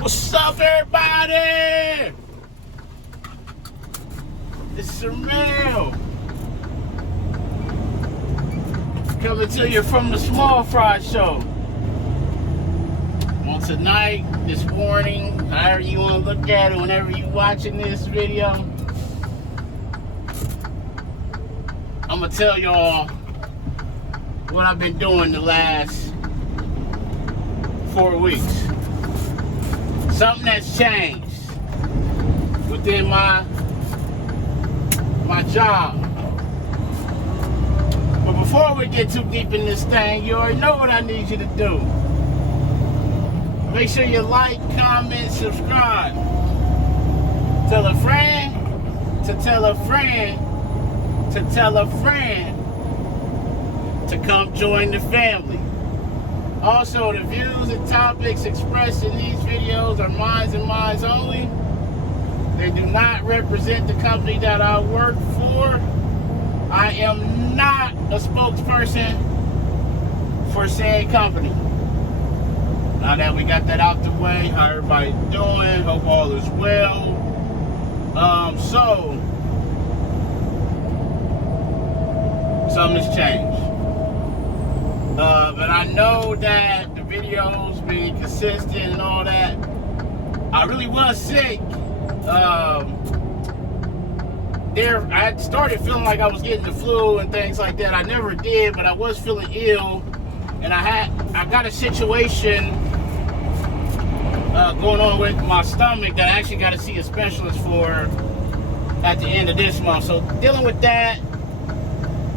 What's up, everybody? It's Surreal. Coming to you from the Small Fry Show. Well, tonight, this morning, however you want to look at it, whenever you're watching this video, I'm going to tell y'all what I've been doing the last 4 weeks. Something that's changed within my job. But before we get too deep in this thing, you already know what I need you to do. Make sure you like, comment, subscribe. Tell a friend to tell a friend to tell a friend to come join the family. Also, the views and topics expressed in these videos are mine and mine only. They do not represent the company that I work for. I am not a spokesperson for said company. Now that we got that out the way, how everybody doing? Hope all is well. So something's changed. But I know that the videos being consistent and all that. I really was sick. I started feeling like I was getting the flu and things like that. I never did, but I was feeling ill, and I got a situation going on with my stomach that I actually got to see a specialist for at the end of this month. So dealing with that,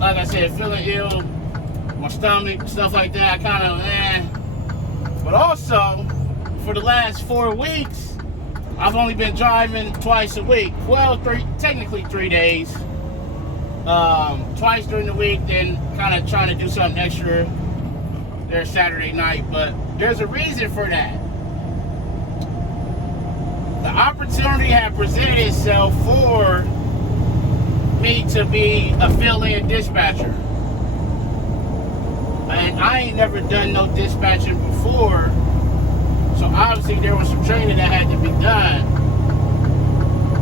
like I said, feeling ill, my stomach, stuff like that, I kind of, But also, for the last 4 weeks, I've only been driving twice a week. Well, technically 3 days. Twice during the week, then kind of trying to do something extra there Saturday night. But there's a reason for that. The opportunity had presented itself for me to be a fill-in dispatcher. And I ain't never done no dispatching before. So obviously there was some training that had to be done.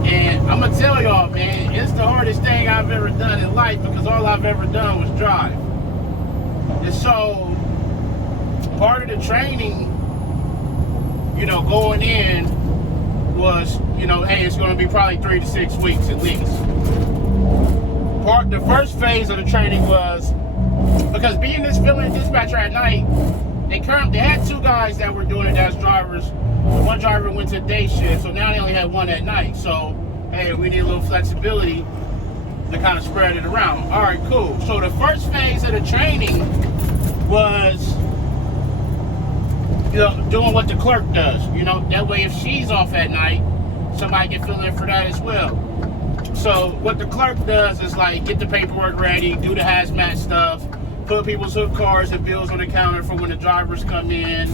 And I'm going to tell y'all, man, it's the hardest thing I've ever done in life because all I've ever done was drive. And so part of the training, going in was, hey, it's going to be probably 3 to 6 weeks at least. The first phase of the training was, because being this fill-in dispatcher at night, they had 2 guys that were doing it as drivers. One driver went to day shift, so now they only had 1 at night. So, hey, we need a little flexibility to kind of spread it around. All right, cool. So the first phase of the training was, doing what the clerk does. That way if she's off at night, somebody can fill in for that as well. So what the clerk does is like get the paperwork ready, do the hazmat stuff, put people's hood cards and bills on the counter for when the drivers come in.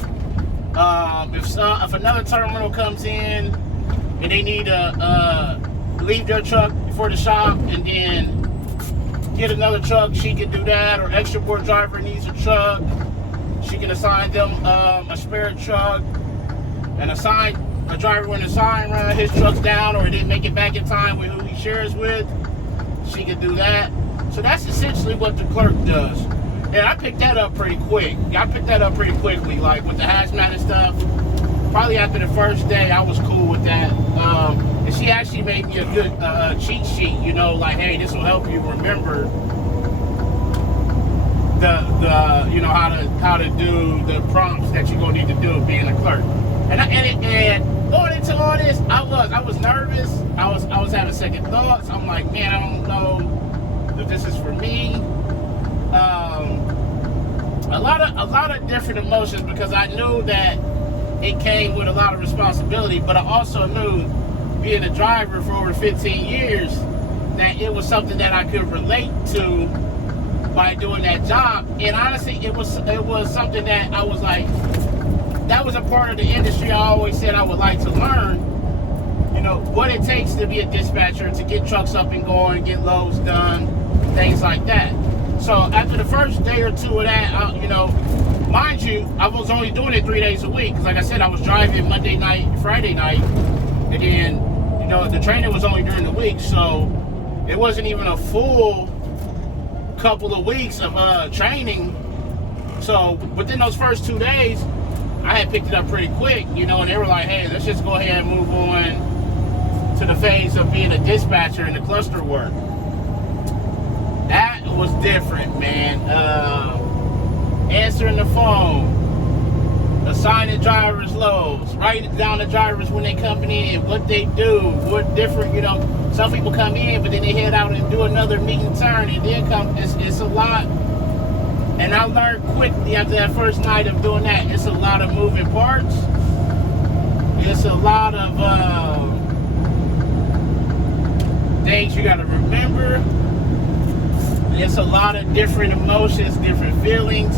If another terminal comes in and they need to leave their truck for the shop and then get another truck, she can do that. Or extra board driver needs a truck, she can assign them a spare truck and assign a driver when the sign run, his truck's down or it didn't make it back in time with who he shares with, she can do that. So that's essentially what the clerk does. And I picked that up pretty quick. I picked that up pretty quickly, like with the hazmat and stuff. Probably after the first day, I was cool with that. And she actually made me a good cheat sheet, like, hey, this will help you remember how to do the prompts that you're gonna need to do being a clerk. And going into all this, I was nervous. I was having second thoughts. I'm like, man, I don't know if this is for me. A lot of different emotions because I knew that it came with a lot of responsibility, but I also knew, being a driver for over 15 years, that it was something that I could relate to by doing that job. And honestly, it was something that I was like, that was a part of the industry I always said I would like to learn. What it takes to be a dispatcher, to get trucks up and going, get loads done, things like that. So after the first day or two of that, Mind you, I was only doing it 3 days a week because, like I said, I was driving Monday night, Friday night, and then the training was only during the week, so it wasn't even a full couple of weeks of training. So within those first 2 days, I had picked it up pretty quick, and they were like, hey, let's just go ahead and move on to the phase of being a dispatcher in the cluster work. That was different, man. Answering the phone, assigning drivers loads, writing down the drivers when they coming in, what they do, what different, some people come in, but then they head out and do another meet and turn, and then come, it's a lot. And I learned quickly after that first night of doing that, it's a lot of moving parts. It's a lot of things you gotta remember. It's a lot of different emotions, different feelings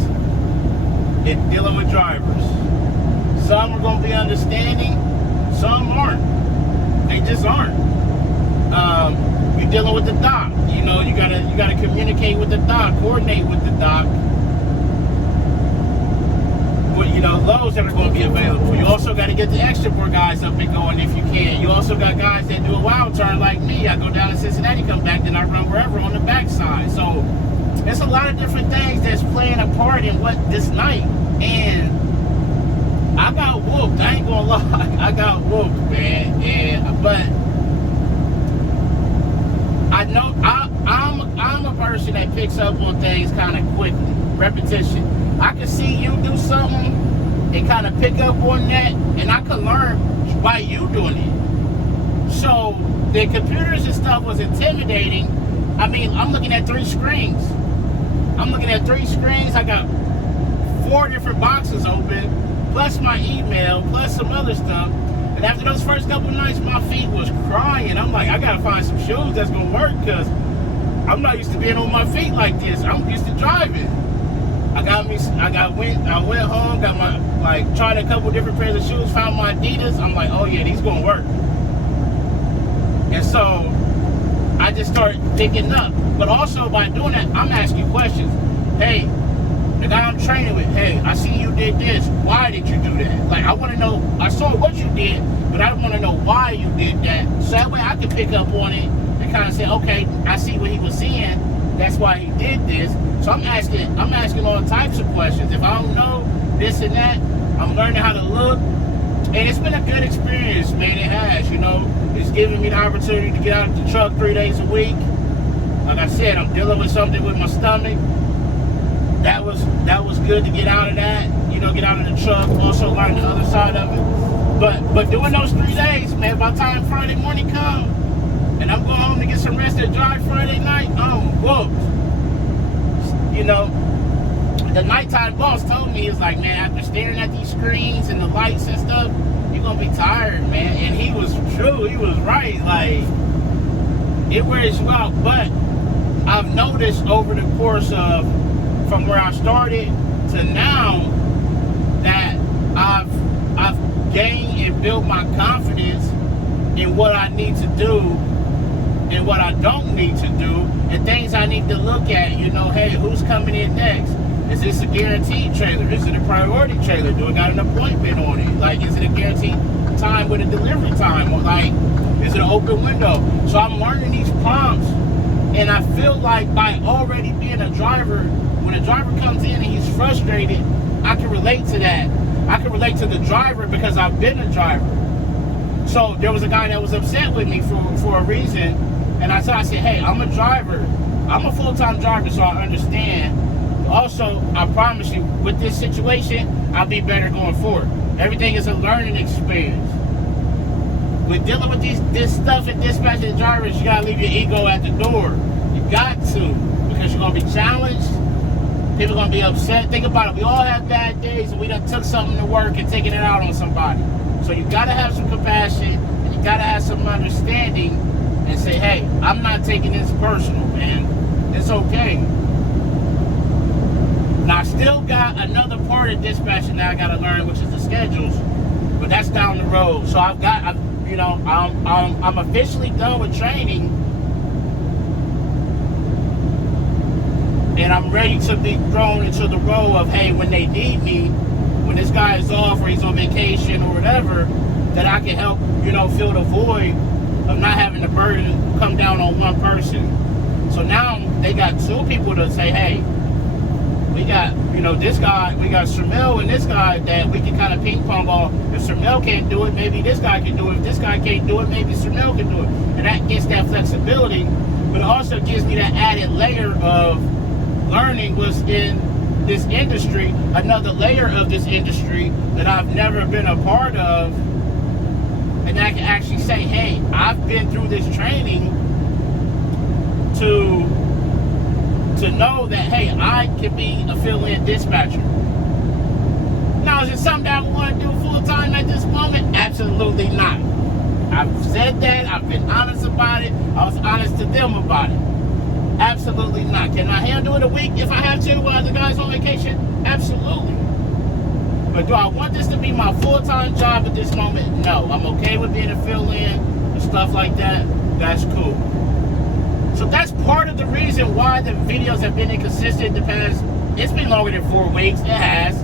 in dealing with drivers. Some are gonna be understanding, some aren't. They just aren't. You're dealing with the doc. You gotta communicate with the doc, coordinate with the doc. Loads that are going to be available. You also got to get the extra board guys up and going if you can. You also got guys that do a wild turn like me. I go down to Cincinnati, come back, then I run wherever on the backside. So there's a lot of different things that's playing a part in what this night. And I got whooped. I ain't gonna lie. I got whooped, man. But I know I'm a person that picks up on things kind of quickly. Repetition. I can see you do something and kind of pick up on that, and I can learn by you doing it. So the computers and stuff was intimidating. I mean, I'm looking at 3 screens. I got 4 different boxes open, plus my email, plus some other stuff. And after those first couple of nights, my feet was crying. I'm like, I gotta find some shoes that's gonna work, because I'm not used to being on my feet like this. I'm used to driving. I went home, got tried a couple different pairs of shoes, found my Adidas. I'm like, oh yeah, these gonna work. And so I just started picking up. But also by doing that, I'm asking questions. Hey, the guy I'm training with, hey, I see you did this. Why did you do that? Like, I want to know. I saw what you did, but I want to know why you did that. So that way I can pick up on it and kind of say, okay, I see what he was seeing. That's why he did this. So I'm asking all types of questions. If I don't know this and that, I'm learning how to look. And it's been a good experience, man. It has, It's giving me the opportunity to get out of the truck 3 days a week. Like I said, I'm dealing with something with my stomach. That was good to get out of that. Get out of the truck. Also learn the other side of it. But doing those 3 days, man, by the time Friday morning comes, and I'm going home to get some rest and drive Friday night, I'm whooped. The nighttime boss told me, it's like, man, after staring at these screens and the lights and stuff, you're gonna be tired, man. And he was true, he was right. Like, it wears you out. But I've noticed over the course of from where I started to now that I've gained and built my confidence in what I need to do and what I don't need to do, and things I need to look at. Hey, who's coming in next? Is this a guaranteed trailer? Is it a priority trailer? Do I got an appointment on it? Like, is it a guaranteed time with a delivery time? Or is it an open window? So I'm learning these prompts, and I feel like by already being a driver, when a driver comes in and he's frustrated, I can relate to that. I can relate to the driver because I've been a driver. So there was a guy that was upset with me for a reason, and I said, hey, I'm a driver. I'm a full-time driver, so I understand. Also, I promise you, with this situation, I'll be better going forward. Everything is a learning experience. With dealing with this stuff and dispatching drivers, you gotta leave your ego at the door. You got to, because you're gonna be challenged. People are gonna be upset. Think about it. We all have bad days, and we done took something to work and taking it out on somebody. So you gotta have some compassion, and you gotta have some understanding, and say, hey, I'm not taking this personal, man. It's okay. Now, I still got another part of dispatching that I gotta learn, which is the schedules, but that's down the road. So I'm officially done with training, and I'm ready to be thrown into the role of, hey, when they need me, when this guy is off or he's on vacation or whatever, that I can help, fill the void of not having the burden come down on one person. So now they got two people to say, hey, we got, this guy, we got Shermel and this guy that we can kind of ping pong ball. If Shermel can't do it, maybe this guy can do it. If this guy can't do it, maybe Shermel can do it. And that gets that flexibility, but it also gives me that added layer of learning what's in this industry, another layer of this industry that I've never been a part of. And I can actually say, hey, I've been through this training to know that, hey, I can be a fill-in dispatcher. Now, is it something that I want to do full-time at this moment? Absolutely not. I've said that. I've been honest about it. I was honest to them about it. Absolutely not. Can I handle it a week if I have to while the guy's on vacation? Absolutely. But do I want this to be my full-time job at this moment? No. I'm okay with being a fill-in and stuff like that. That's cool. So that's part of the reason why the videos have been inconsistent the past, it's been longer than 4 weeks, it has.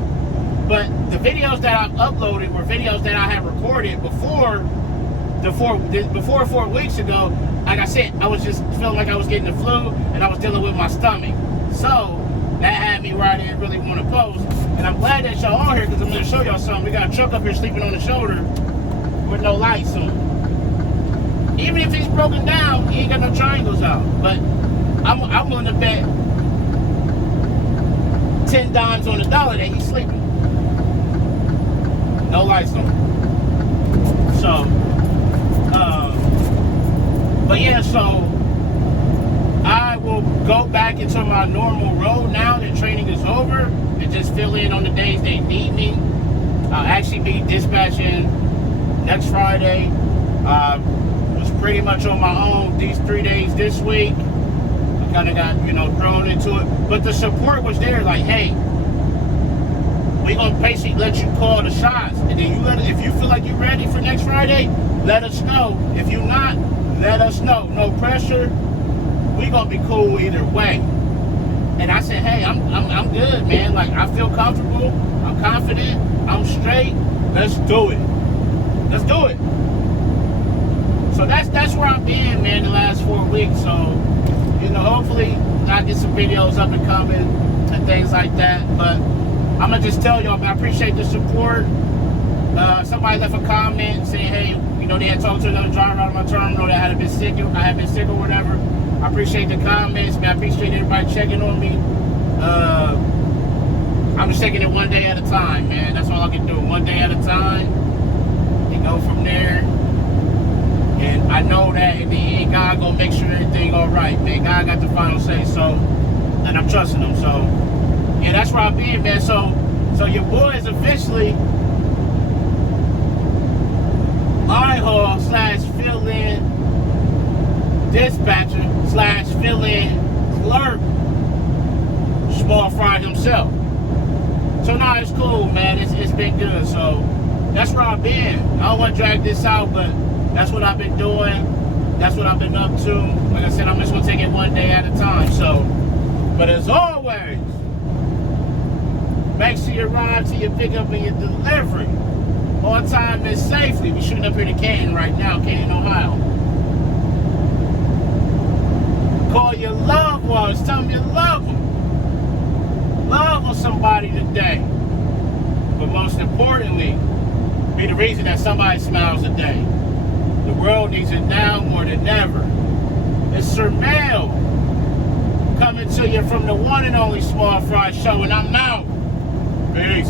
But the videos that I've uploaded were videos that I had recorded before 4 weeks ago. Like I said, I was just feeling like I was getting the flu and I was dealing with my stomach. So that had me where I didn't really want to post. And I'm glad that y'all are here because I'm going to show y'all something. We got a truck up here sleeping on the shoulder with no lights on. Even if he's broken down, he ain't got no triangles out. But I'm willing to bet 10 dimes on the dollar that he's sleeping. No lights on. So, but yeah, so I will go back into my normal role now that training is over and just fill in on the days they need me. I'll actually be dispatching next Friday. Was pretty much on my own these 3 days this week. I kind of got, thrown into it. But the support was there, like, hey, we gonna basically let you call the shots. And then if you feel like you're ready for next Friday, let us know. If you're not, let us know. No pressure. We gonna be cool either way. And I said, hey, I'm good, man. Like, I feel comfortable. I'm confident. I'm straight. Let's do it. Let's do it. So that's where I've been, man, the last 4 weeks. So, hopefully I get some videos up and coming and things like that. But I'm going to just tell y'all, I appreciate the support. Somebody left a comment saying, hey, they had talked to another driver out of my terminal that I had been sick or whatever. I appreciate the comments, man. I appreciate everybody checking on me. I'm just taking it one day at a time, man. That's all I can do. One day at a time. And go from there. And I know that in the end, God gonna make sure everything all right, man. God got the final say, so, and I'm trusting him. So, yeah, that's where I've been, man. So your boy is officially I-haul / fill-in dispatcher / fill-in clerk, small fry himself. So now it's cool, man. It's been good. So that's where I've been. I don't want to drag this out, but that's what I've been doing. That's what I've been up to. Like I said, I'm just going to take it one day at a time. So, but as always, make sure you arrive to your pickup and your delivery on time and safely. We're shooting up here to Canton right now, Canton, Ohio. Call your loved ones. Tell them you love them. Love on somebody today. But most importantly, be the reason that somebody smiles today. The world needs it now more than ever. It's Shermel coming to you from the one and only Small Fry Show, and I'm out. Peace.